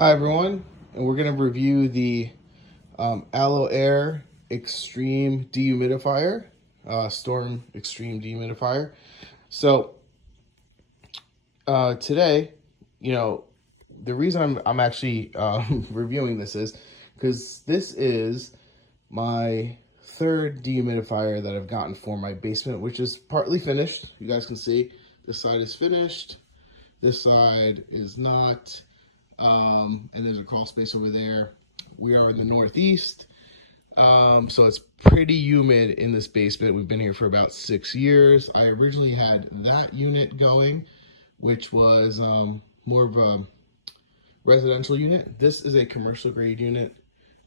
Hi everyone, and we're going to review the Alorair Extreme Dehumidifier, Storm Extreme Dehumidifier. So today, the reason I'm actually reviewing this is because this is my third dehumidifier that I've gotten for my basement, which is partly finished. You guys can see this side is finished, this side is not. And there's a crawl space over there. We are in the Northeast, so it's pretty humid in this basement. We've been here for about 6 years. I originally had that unit going, which was more of a residential unit. This is a commercial grade unit.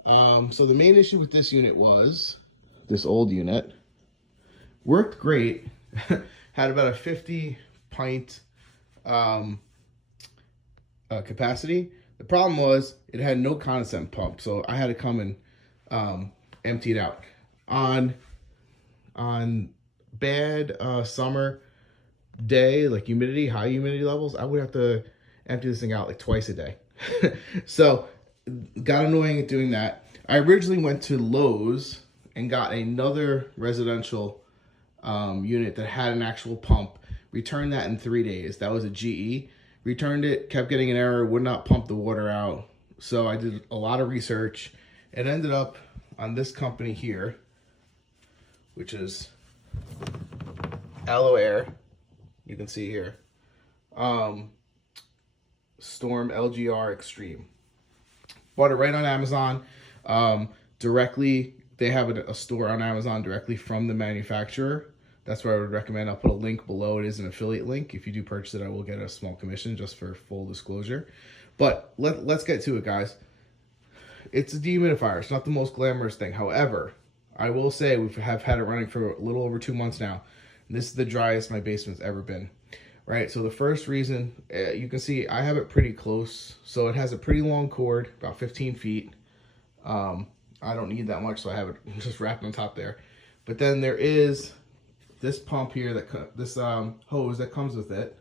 So the main issue with this unit was this old unit. Worked great. Had about a 50 pint capacity. The problem was it had no condensate pump, so I had to come and empty it out. On bad summer day, like humidity, high humidity levels, I would have to empty this thing out like twice a day. So got annoying at doing that. I originally went to Lowe's and got another residential unit that had an actual pump. Returned that in 3 days. That was a GE. Returned it, kept getting an error, would not pump the water out. So I did a lot of research and ended up on this company here, which is Alorair. You can see here. Storm LGR Extreme. Bought it right on Amazon. Directly, they have a store on Amazon directly from the manufacturer. That's where I would recommend. I'll put a link below. It is an affiliate link. If you do purchase it, I will get a small commission just for full disclosure. But let's get to it, guys. It's a dehumidifier. It's not the most glamorous thing. However, I will say we have had it running for a little over 2 months now. And this is the driest my basement's ever been. Right? So the first reason, you can see I have it pretty close. So it has a pretty long cord, about 15 feet. I don't need that much, so I have it just wrapped on top there. But then there is this pump here, this hose that comes with it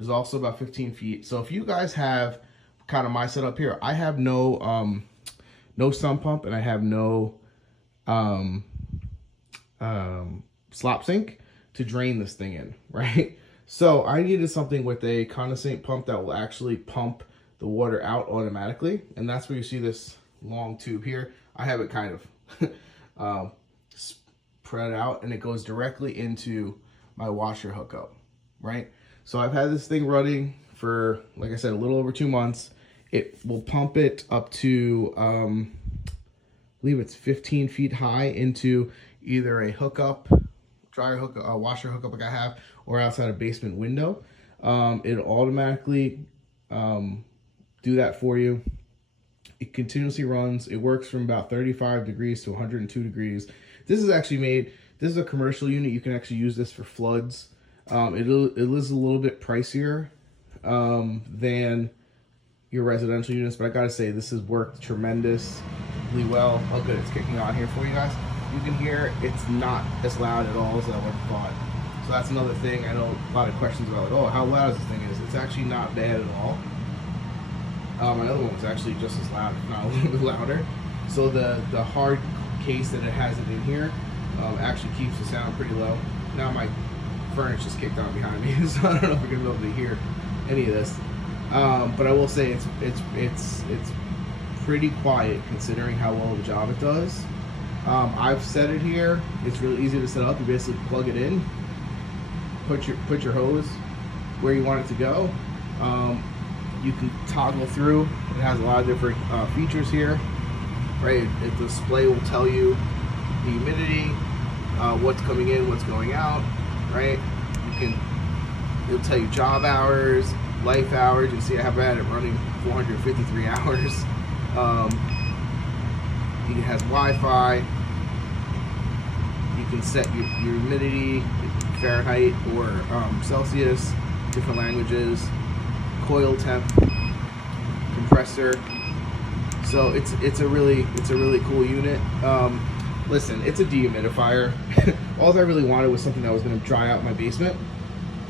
is also about 15 feet. So if you guys have kind of my setup here, I have no sump pump and I have no slop sink to drain this thing in, right? So I needed something with a condensate pump that will actually pump the water out automatically. And that's where you see this long tube here. I have it kind of spread out and it goes directly into my washer hookup, right? So I've had this thing running for, like I said, a little over 2 months. It will pump it up to, I believe it's 15 feet high into either a hookup, dryer hookup, a washer hookup like I have, or outside a basement window. It'll automatically do that for you. It continuously runs. It works from about 35 degrees to 102 degrees. This is actually made, this is a commercial unit. You can actually use this for floods. It is a little bit pricier than your residential units, but I gotta say, this has worked tremendously well. Oh good, it's kicking on here for you guys. You can hear it's not as loud at all as I would have thought. So that's another thing. I know a lot of questions about, like, oh, how loud this thing is. It's actually not bad at all. My other one was actually just as loud, if not a little bit louder. So the hard case that it has it in here actually keeps the sound pretty low. Now my furnace just kicked on behind me, so I don't know if you're gonna be able to hear any of this. But I will say it's pretty quiet considering how well the job it does. I've set it here. It's really easy to set up. You basically plug it in, put your hose where you want it to go. You can toggle through. It has a lot of different features here, right? The display will tell you the humidity, what's coming in, what's going out, right? It'll tell you job hours, life hours. You can see I have had it running 453 hours. It has Wi-Fi. You can set your humidity, Fahrenheit or Celsius, different languages, coil temp, compressor. So it's a really cool unit. Listen, it's a dehumidifier. All I really wanted was something that was going to dry out my basement,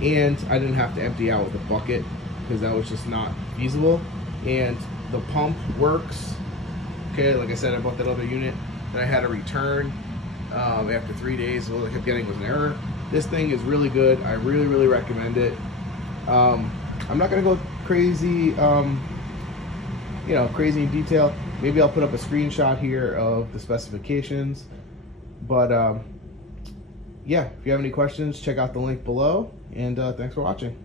and I didn't have to empty out with a bucket because that was just not feasible. and the pump works. Okay, like I said, I bought that other unit that I had to return after 3 days. All I kept getting was an error. This thing is really good. I really, really recommend it. I'm not gonna go crazy, crazy in detail. Maybe I'll put up a screenshot here of the specifications. But yeah, if you have any questions, check out the link below. And thanks for watching.